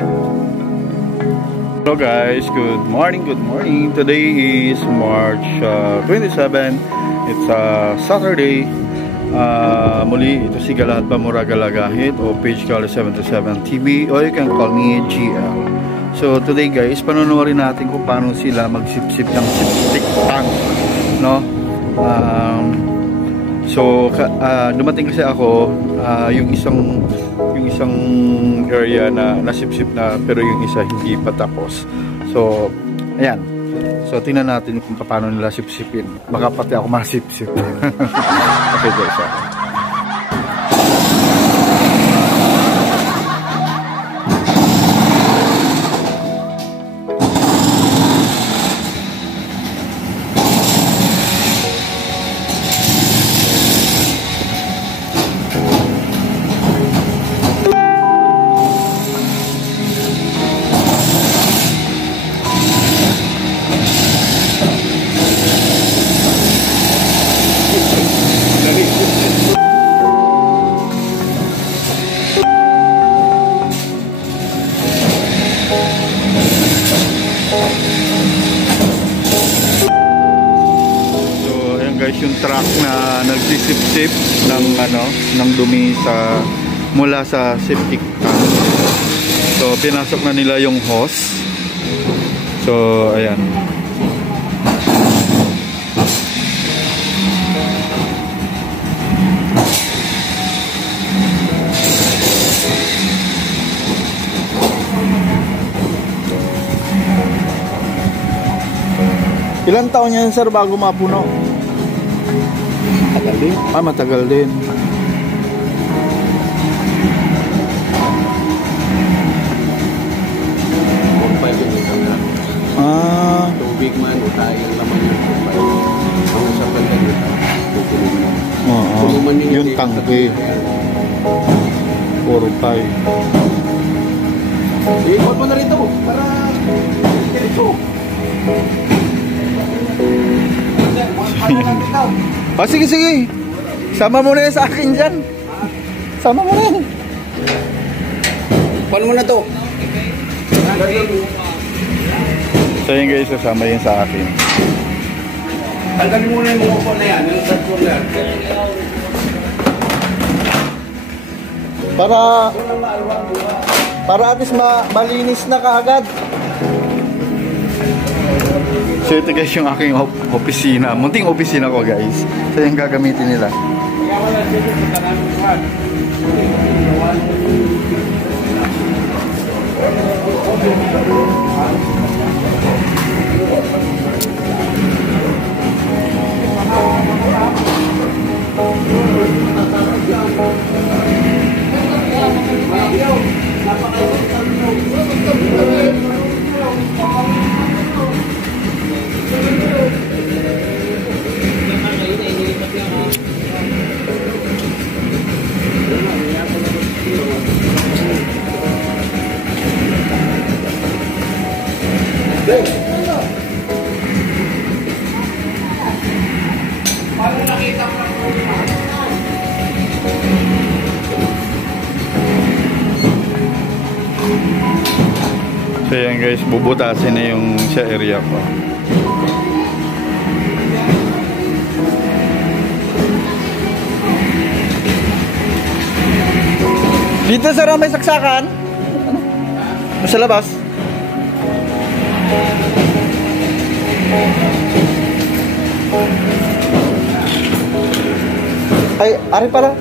Hello guys, good morning. Today is March 27. It's Saturday. Muli, ito si Galahad Pamura Galagahit o Page Color 727 TV, or you can call me GL. So today guys, panonoodin natin kung paano sila magsipsip ng sipstik tank, no? Dumating kasi ako yung isang area na nasipsip na, pero yung isa hindi pa tapos. So ayan, so tingnan natin kung paano nila sipsipin. Baka pati ako masipsip. Okay guys, yung truck na nagsisip-sip ng dumi mula sa septic tank. So pinasok na nila yung hose. So ayan. Ilang taon yan sir bago mapuno? Matagal din. Matagal din. Tubig man, utayang laman yung tubig. Ang sa pandan ito. Yung tangke. 4-5. Ikot mo na rito para dito. Sige. Sama mo na yan sa akin dyan. Sama mo na yan. Paano mo na to? So yun guys, sasama yan sa akin. Tanggalin mo na yung mga upo na yan. Yung third corner. Para at least malinis na kaagad. So ito guys yung aking opisina. Munting opisina ko guys. So yung gagamitin nila. So yan guys, bubutasin na yung sa area ko. Dito sa may saksakan? Sa labas? Ay, ari pala.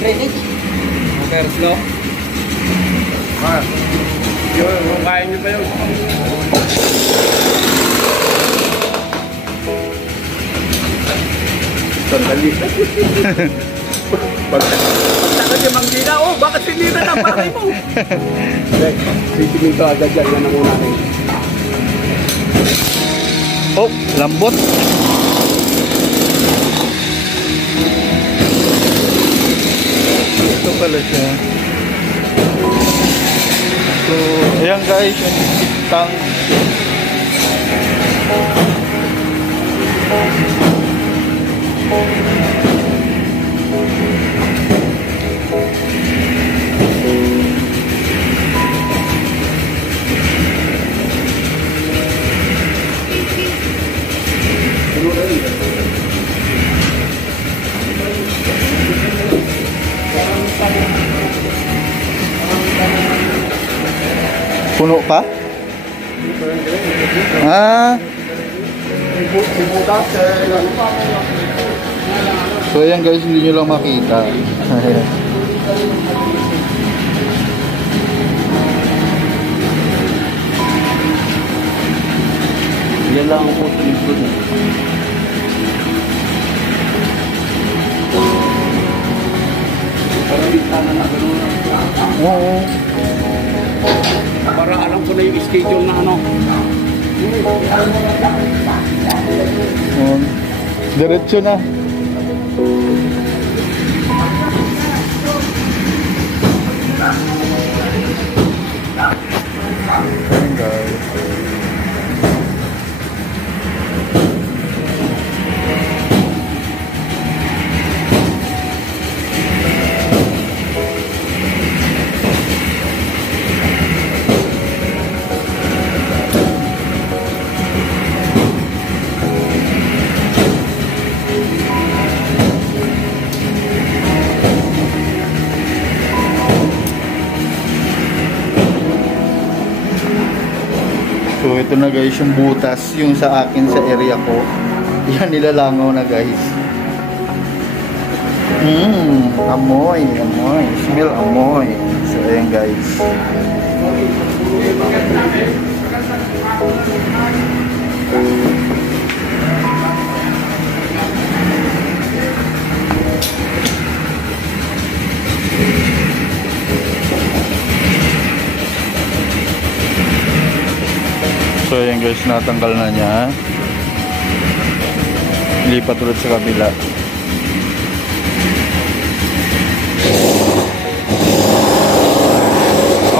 drainage. Okay, slow. Ah. Yun, kaya nyo pa yun. Sandali. Pagtaka niya manggina, oh, bakit hindi na napakay mo? Sisiming ka agad yan, yan ang muna rin. Oh, lambot. Ito pala siya. So, ayan guys, yung tank. Puno pa? Ah. So ayan guys, hindi nyo lang makita. Yan lang ang puso ng good. Parang bintana na gano'n. Oo. Para alam ko na yung schedule na ano. Diretso na. Ayan guys. So ito na guys yung butas yung sa akin sa area ko. Yan nilalangaw na guys. Amoy, amoy. Smell amoy. So ayan guys. So ayan guys, natanggal na niya. Lipat ulit sa kabila.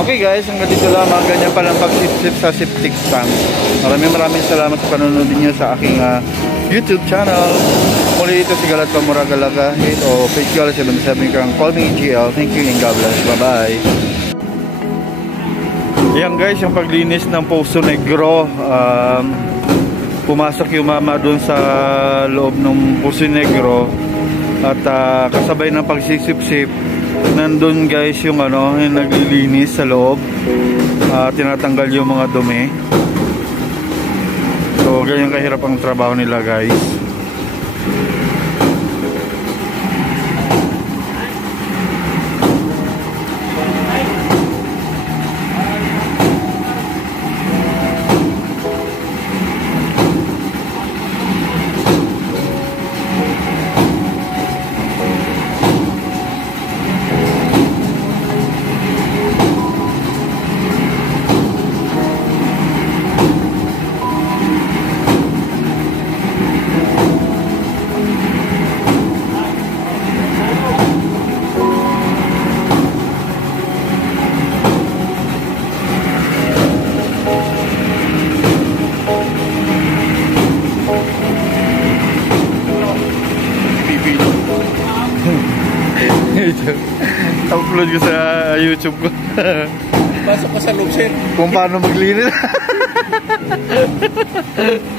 Okay guys, hanggang dito lamang. Ganyan palang pagsip-sip sa septic tank. Maraming salamat sa panonood niyo sa aking YouTube channel. Muli ito si Galat Pamuragalaga. O Faithgirl 77 kang call me GL. Thank you and God bless. Bye bye. Ayan guys, yung paglinis ng Poso Negro. Pumasok yung mama dun sa loob ng Poso Negro. At kasabay ng pagsisip-sip, nandun guys yung yung naglilinis sa loob. Tinatanggal yung mga dumi. So ganyan kahirap ang trabaho nila guys. Upload ko sa YouTube ko. Pasok ko sa loob, sir. Kung paano maglinis.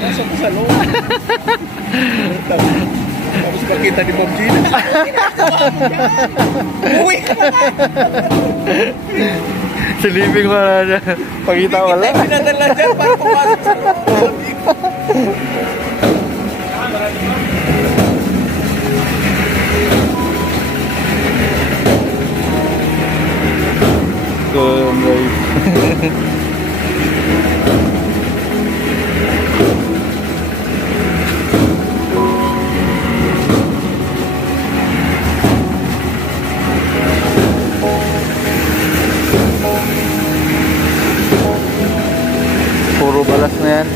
Pasok ko sa loob. Tapos makita ni Bob Gina. Uwi ka na. Silipin ko na dyan. Pagkita ko lang. Hindi pinadala dyan para pumasok sa loob. Puro balas na yan.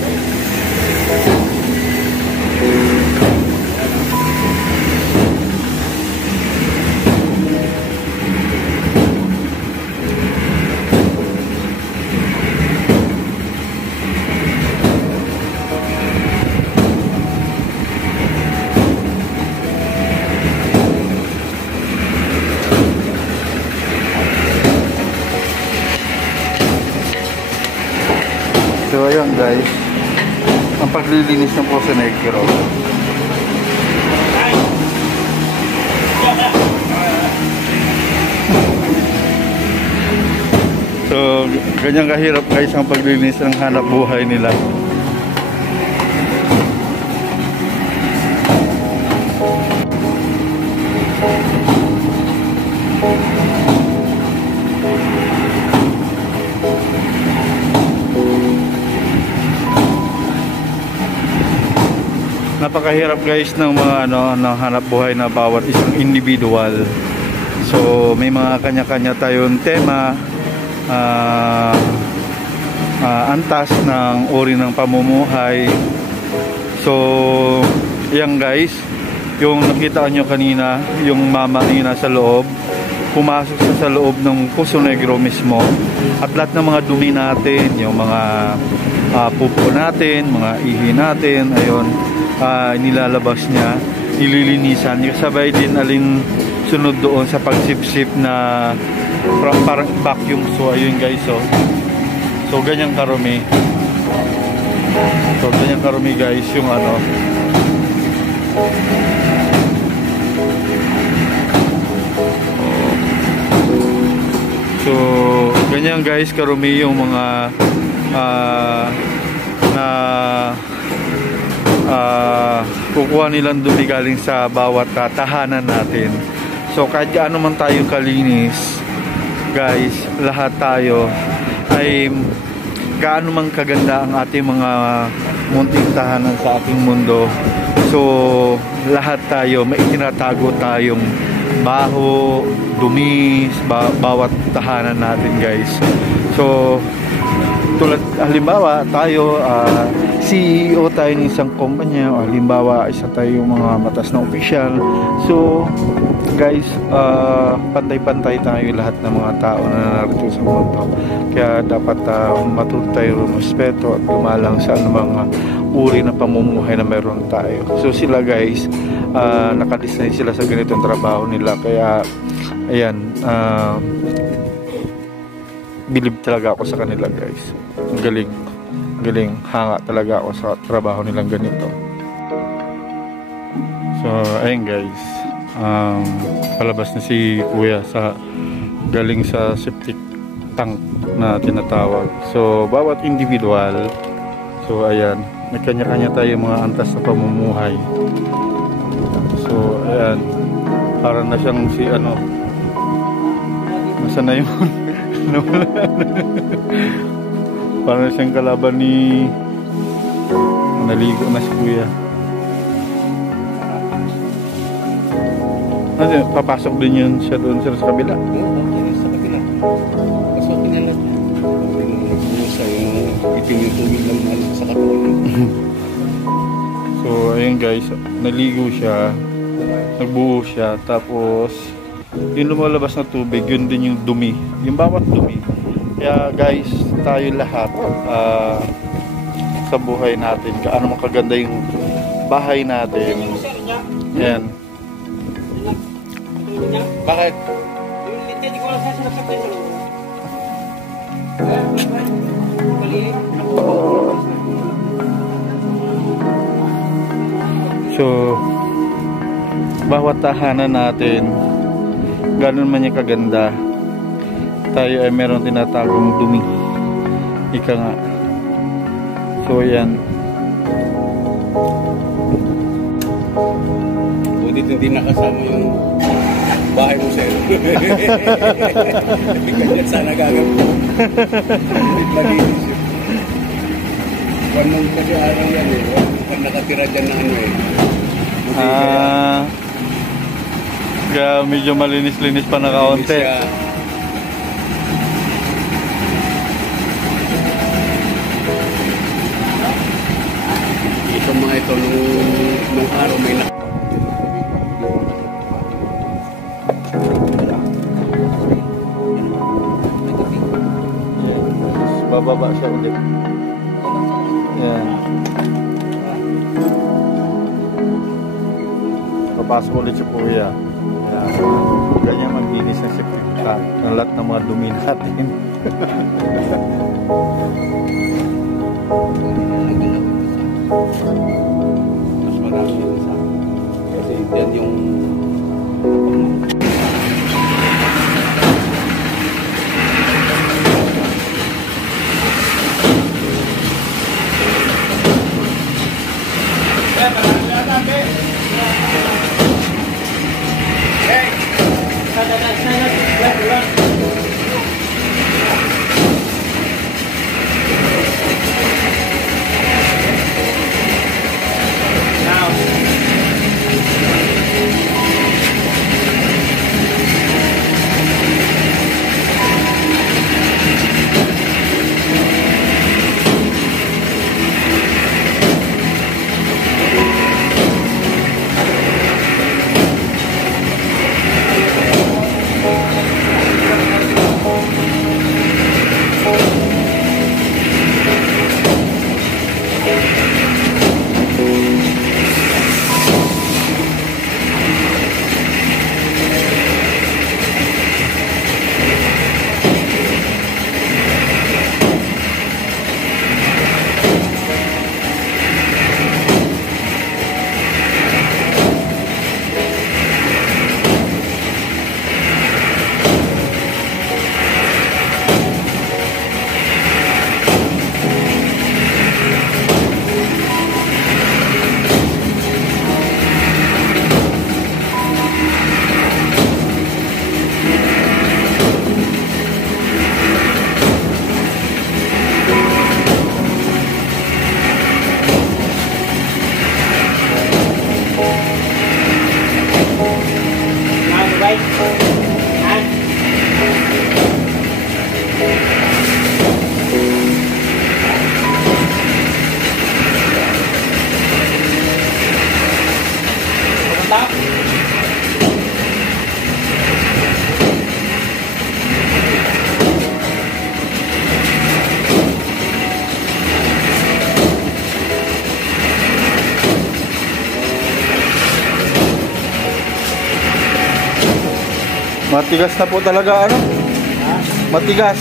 So ayun guys, ang paglilinis ng Poso Negro. So ganyan kahirap guys ang paglilinis ng hanap buhay nila. Napakahirap guys ng mga ng hanap buhay na bawat isang individual. So may mga kanya-kanya tayong tema, antas ng uri ng pamumuhay. So yan guys, yung nakita nyo kanina, yung mama nina sa loob, pumasok sa loob ng Poso Negro mismo, at lahat ng mga dumi natin, yung mga pupo natin, mga ihi natin, ayun, nilalabas niya, nililinisan niya, sabay din alin sunod doon sa pagsipsip na parang vacuum. So ayun guys, so ganyan karumi, guys yung so ganyan guys karumi yung mga kukuha nilang dumi galing sa bawat tahanan natin. So kahit gaano man tayo kalinis guys, lahat tayo ay gaano man kaganda ang ating mga munting tahanan sa ating mundo. So lahat tayo may itinatago tayong baho, dumi bawat tahanan natin guys. So tulad halimbawa tayo CEO tayo ng isang kumpanya, o halimbawa isa tayo mga matas na opisyal. So guys, pantay-pantay tayo lahat ng mga tao na narito sa mundo. Kaya dapat matuto tayo respeto at gumalang sa mga uri ng pamumuhay na meron tayo. So sila guys, nakadesign sila sa ganitong trabaho nila. Kaya ayan, believe talaga ako sa kanila guys. Ang galing, hanga talaga ako sa trabaho nilang ganito. So ayun guys, palabas na si kuya galing sa septic tank na tinatawag. So bawat individual, so ayan, may kanya-kanya tayo mga antas sa pamumuhay. So ayan, parang na siyang si nasa na yun. Parang siyang kalaban ni naligo na si kuya. Papasok din yun siya doon sa kabila. Sa kabila. Pasukin niya lang. Nagbusa yung itim yung tubig lang sa katawan. So ayun guys, naligo siya, nagbuho siya, tapos yung lumalabas na tubig, yun din yung dumi, yung bawat dumi. Kaya guys, tayo lahat sa buhay natin, kaano makaganda yung bahay natin. Yan. Bakit? So bawat tahanan natin, ganun man yung kaganda, tayo ay meron tinatagong dumi, ika nga. So yan, buti hindi nakasama yung bahay mo, sir. Ganyan sana gagawin. Malinis yun. Kung nung kasi araw yan eh. Kung nakatira dyan na ano eh. Kaya medyo malinis-linis pa na kaunti. Ito mga ito, nung araw may bababa siya ulit. Yan. Papasok ulit si Kuya. Yan. Ganyan maglinis ng septic tank ng lahat ng mga dumi natin. mas marami yung isa. Kasi yan yung matigas na po talaga ano? Matigas.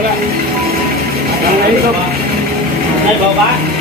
Wala. Ang ngayon ito. Ay, baba.